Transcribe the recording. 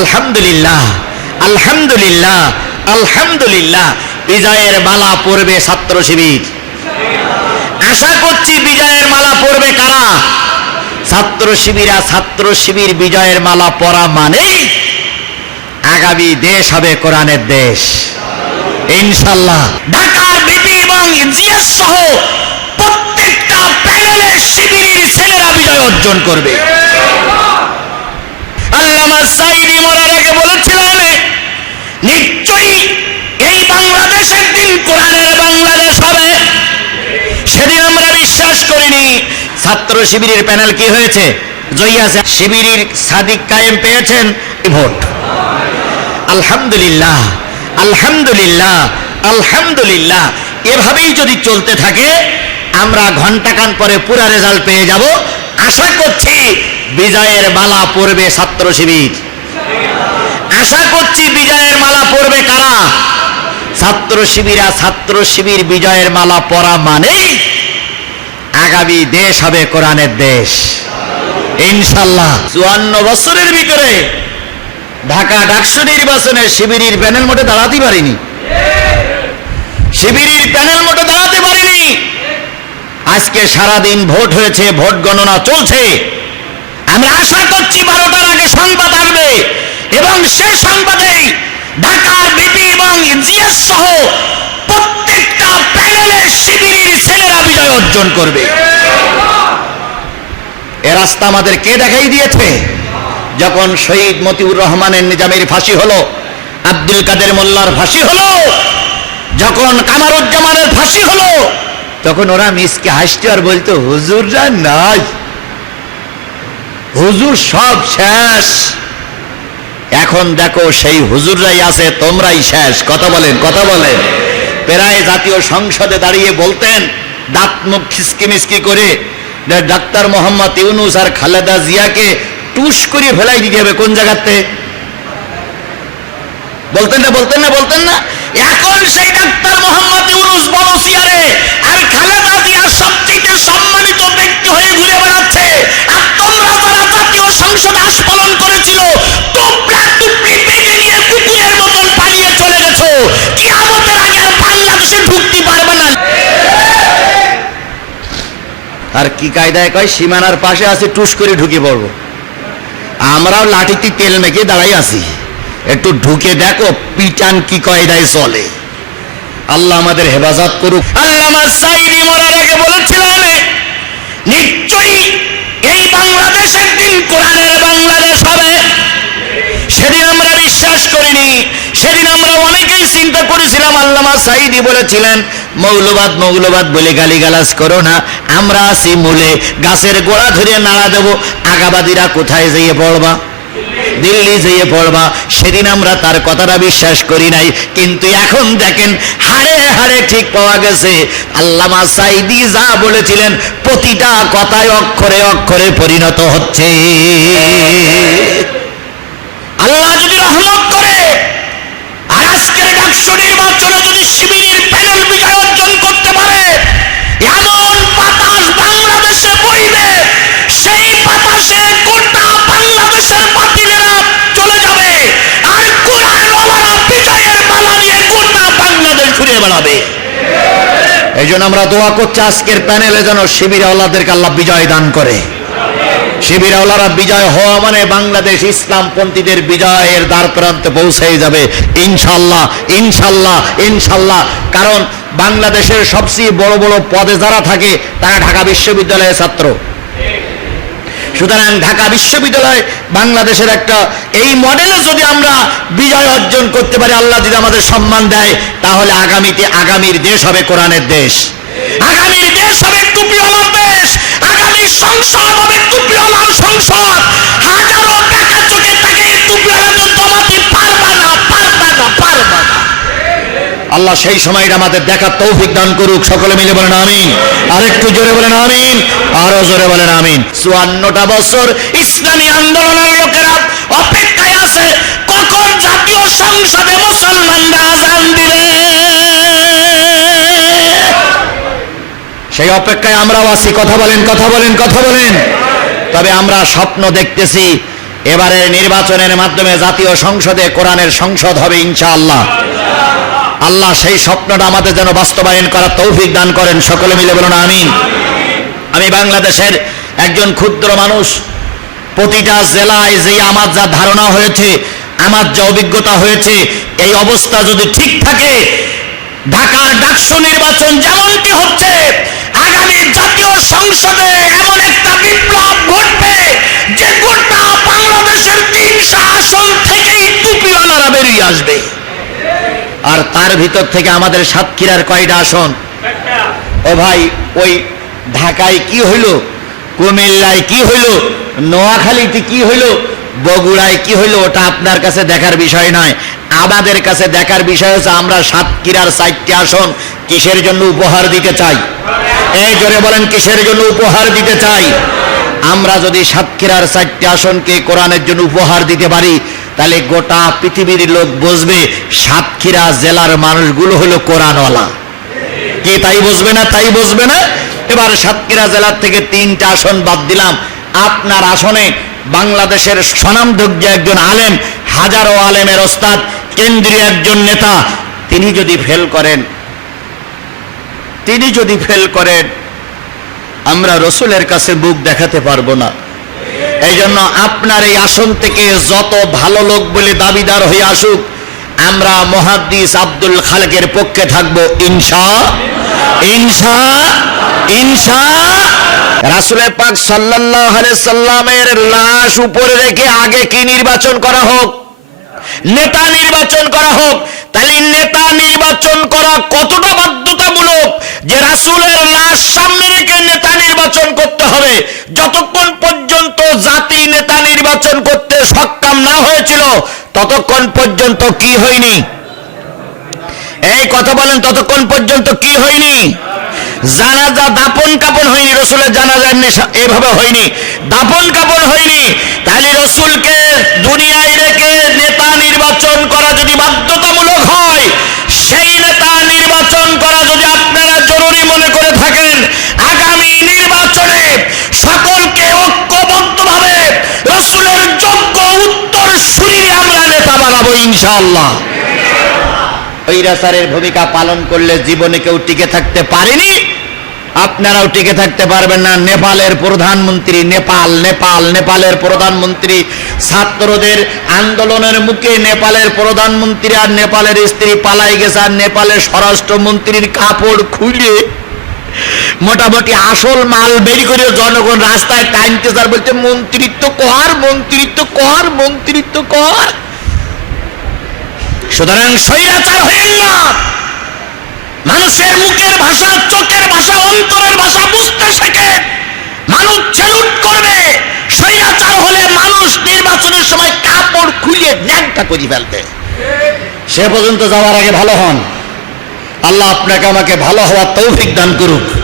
আলহামদুলিল্লাহ আলহামদুলিল্লাহ আলহামদুলিল্লাহ। বিজয়ের মালা পড়বে ছাত্র শিবির। আশা করছি বিজয়ের মালা পড়বে কারা? ছাত্র শিবিরা ছাত্র শিবির বিজয়ের মালা পরা মানেই আগামী দেশ হবে কোরআনের দেশ। ইনশাল্লাহ ঢাকার বিপি এবং জিএস সহ প্রত্যেকটা প্যানেলের শিবিরের ছেলেরা বিজয় অর্জন করবে। আল্লামা সাইদি মরার আগে বলেছিলেন, নিশ্চয়ই এই বাংলাদেশের দিন কোরআনের বাংলাদেশ হবে। সেদিন আমরা বিশ্বাস করিনি। ছাত্র শিবিরের প্যানেল কি হয়েছে? জয়ী আছে। শিবিরের সাদিক কায়েম পেয়েছেন ভোট। আলহামদুলিল্লাহ আলহামদুলিল্লাহ আলহামদুলিল্লাহ। এভাবেই যদি চলতে থাকে, আমরা ঘন্টাখান পরে পুরা রেজাল্ট পেয়ে যাব। আশা করছি বিজয়ের মালা পড়বে ছাত্র শিবির। আশা করছি বিজয়ের মালা পড়বে কারা? ছাত্র শিবিরা ছাত্র শিবির বিজয়ের মালা পরা মানেই আগামী দেশ হবে কোরআনের দেশ। ইনশাল্লাহ চুয়ান্ন বছরের ভিতরে ঢাকা ডাকসু নির্বাচনে শিবিরের প্যানেল মোটে দাঁড়াতে পারিনি। শিবিরের প্যানেল মোটে দাঁড়াতে পারিনি। আজকে সারাদিন ভোট হয়েছে, ভোট গণনা চলছে। আমরা আশা করছি বারোটার আগে সংবাদ আসবে। এবং সে সংবাদেই ঢাকার বিপি এবং জিএস সহ প্রত্যেকটা প্যানেলের শিবিরের ছেলেরা বিজয় অর্জন করবে। এ রাস্তা আমাদের কে দেখাই দিয়েছে? যখন শহীদ মতিউর রহমানের নিজামের ফাঁসি হলো, আব্দুল কাদের মোল্লার ফাঁসি হলো, যখন কামারুজ্জামানের ফাঁসি হলো, তখন ওরা মিসকে হাসতে আর বলতো, হুজুররা নাই। হুজুর সব শেষ। এখন দেখো সেই হুজুররাই আছে, তোমরাই শেষ। কথা বলেন কথা বলেন। প্রায় জাতীয় সংসদে দাঁড়িয়ে বলতেন, দাঁত মুখ খিসকি মিসকি করে ডাক্তার মোহাম্মদ ইউনুস আর খালেদা জিয়াকে টুস করে ফেলাই দিতে হবে কোন জায়গাতে? বলতেন না বলতেন না বলতেন না? এখন সেই ডাক্তার মোহাম্মদ ইউনুস বড় চেয়ারে আর কি কায়দায় কয়, সীমানার পাশে আছে, টুস করে ঢুকে পড়ব। আমরাও লাঠিতে তেল মেখে দাঁড়াই আছি। একটু ঢুকে দেখো পিটান কি কয়দায় চলে। আল্লাহ আমাদের হেফাজত করুক। আল্লাহ সাইদি মরার আগে বলেছিলেন নিশ্চয়ই এই বাংলাদেশের দিন কোরআনের বাংলাদেশ হবে। সেদিন আমরা বিশ্বাস করিনি, সেদিন আমরা অনেকেই চিন্তা করেছিলাম, আল্লামা সাইদি বলেছিলেন মৌলবাদ মৌলবাদ বলে গালিগালাজ করো না। আমরা আছি মূলে, গাছের গোড়া ধরে নাড়া দেব। আগাবাদীরা কোথায় যেয়ে পড়বা? দিল্লি যেয়ে পড়বা। সেদিন আমরা তার কথাটা বিশ্বাস করি নাই। কিন্তু এখন দেখেন, হাড়ে হাড়ে ঠিক পাওয়া গেছে। আল্লামা সাইদি যা বলেছিলেন, প্রতিটা কথায় অক্ষরে অক্ষরে পরিণত হচ্ছে। আল্লাহ যদি রহমত করে, আর আজকের ডাকসু নির্বাচনে যদি শিবিরের প্যানেল বিজয় অর্জন করতে পারে, এমন বাতাস বাংলাদেশে বইবে। সেই বাতাসে গোটা বাংলাদেশের বাতিলেরা চলে যাবে। আর কোরআন ওয়ালারা বিজয়ের মালা নিয়ে গোটা বাংলাদেশ ঘুরে বেড়াবে। এই জন্য আমরা দোয়া করছি আজকের প্যানেলে যেন শিবির আল্লাহদেরকে আল্লাহ বিজয় দান করে। শিবিরাওয়ালারা বিজয় হওয়া মানে বাংলাদেশ ইসলামপন্থীদের বিজয়ের দ্বার প্রান্তে পৌঁছে যাবে। ইনশাল্লাহ ইনশাল্লাহ ইনশাল্লাহ। কারণ বাংলাদেশের সবচেয়ে বড় বড় পদে যারা থাকে, তারা ঢাকা বিশ্ববিদ্যালয়ের ছাত্র। সুতরাং ঢাকা বিশ্ববিদ্যালয় বাংলাদেশের একটা, এই মডেলে যদি আমরা বিজয় অর্জন করতে পারি, আল্লাহ যদি আমাদের সম্মান দেয়, তাহলে আগামীতে আগামীর দেশ হবে কোরআনের দেশ। আগামীর দেশ হবে টুপিওয়ালার আগামী সংসদ হবে সংসদ হাজারো টাকা চোখে তাকে দমাতে পারবা না পারবা না পারবা না। আল্লাহ সেই সময়টা আমাদের দেখার তৌফিক দান করুক। সকলে মিলে বলেন আমিন। আর একটু জোরে বলেন আমিন। আরও জোরে বলেন আমিন। চুয়ান্নটা বছর ইসলামী আন্দোলনের লোকেরা অপেক্ষায় আছে কখন জাতীয় সংসদে মুসলমানরা সেই অপেক্ষায় আমরাও আছি। কথা বলেন কথা বলেন কথা বলেন। তবে আমরা স্বপ্ন দেখতেছি, এবারের নির্বাচনের মাধ্যমে জাতীয় সংসদে কোরআনের সংসদ হবে ইনশাআল্লাহ। আল্লাহ সেই স্বপ্নটা আমাদের যেন বাস্তবায়ন করার তৌফিক দান করেন। সকলে মিলে বলুন, আমিন। আমি বাংলাদেশের একজন ক্ষুদ্র মানুষ, প্রতিটা জেলায় যে আমার যা ধারণা হয়েছে, আমার যা অভিজ্ঞতা হয়েছে, এই অবস্থা যদি ঠিক থাকে, ঢাকার ডাকসু নির্বাচন যেমনটি হচ্ছে আগামী জাতীয় সংসদে এমন একটা বিপ্লব ঘটবে যে গোটা বাংলাদেশের তিনশো আসন থেকেই টুপিওয়ালারা বেরিয়ে আসবে। আর তার ভিতর থেকে আমাদের সাতক্ষীরার কয়টা আসন? ও ভাই, ওই ঢাকায় কি হইল? কুমিল্লায় কি হইল? নোয়াখালীতে কি হইল? বগুড়ায় কি হইল? ওটা আপনার কাছে দেখার বিষয় নয়। আমাদের কাছে দেখার বিষয় হচ্ছে আমরা সাতক্ষীরার চারটি আসন কিসের জন্য উপহার দিতে চাই? এই জোরে বলেন, কিসের জন্য উপহার দিতে চাই? আমরা যদি সাতক্ষীরার চারটি আসনকে কোরআনের জন্য উপহার দিতে পারি, তাহলে গোটা পৃথিবীর লোক বুঝবে সাতক্ষীরা জেলার মানুষগুলো হলো কোরআনওয়ালা। কে তাই বুঝবে না, তাই বুঝবে না? এবার সাতক্ষীরা জেলার থেকে তিনটা আসন বাদ দিলাম। আপনার আসনে বাংলাদেশের স্বনামধন্য একজন আলেম, হাজারো আলেমের ওস্তাদ, কেন্দ্রীয় একজন নেতা, তিনি যদি ফেল করেন তিনি যদি ফেল করেন, আমরা রসুলের কাছে বুক দেখাতে পারব না। এই জন্য আপনার এই আসন থেকে যত ভালো লোক বলে দাবিদার হয়ে আসুক, আমরা মহাদ্দিস আব্দুল খালেকের পক্ষে থাকব ইনসা ইনসা ইনসা রাসুলের পাক আলাইহি সাল্লামের লাশ উপরে রেখে আগে কি নির্বাচন করা হোক? নেতা নির্বাচন করা হোক। তাহলে নেতা নির্বাচন করা কতটা বাধ্যতামূলক যে রাসূলের লাশ সামনে রেখে নেতা নির্বাচন করতে হবে যতক্ষণ পর্যন্ত জাতি নেতা নির্বাচন করতে সক্ষম না হয়েছিল, ততক্ষণ পর্যন্ত কি হয়নি? এই কথা বলেন, ততক্ষণ পর্যন্ত কি হয়নি? জানাজা দাপন কাপন হয়নি, রসুলের এভাবে হয়নি। দাপন কাপন হয়নি, তাহলে রসুলকে দুনিয়ায় রেখে নেতা নির্বাচন করা যদি বাধ্যতামূলক হয়, সেই নেতা নির্বাচন ইনশাআল্লাহ। ঐরাচারের ভূমিকা পালন করলে জীবনে কেউ টিকে থাকতে পারেনি। আপনারাও টিকে থাকতে পারবেন না। নেপালের প্রধানমন্ত্রী, নেপাল নেপাল, নেপালের প্রধানমন্ত্রী। ছাত্রদের আন্দোলনের মুখে নেপালের প্রধানমন্ত্রী আর নেপালের স্ত্রী পালাই গেছে আর নেপালের স্বরাষ্ট্রমন্ত্রীর কাপড় খুলে মোটামুটি আসল মাল বেরি করে জনগণ রাস্তায় টাইমতে বলছে, মন্ত্রিত্ব কর মন্ত্রিত্ব কর মন্ত্রিত্ব কর। সুতরাং স্বৈরাচার হইল না মানুষের মুখের ভাষা, চোখের ভাষা, অন্তরের ভাষা বুঝতে শেখে। মানুষ ছেলুট করবে। স্বৈরাচার হলে মানুষ নির্বাচনের সময় কাপড় খুলিয়ে ন্যাংটা করে ফেলবে। সে পর্যন্ত যাওয়ার আগে ভালো হন। আল্লাহ আপনাকে আমাকে ভালো হওয়ার তৌফিক দান করুক।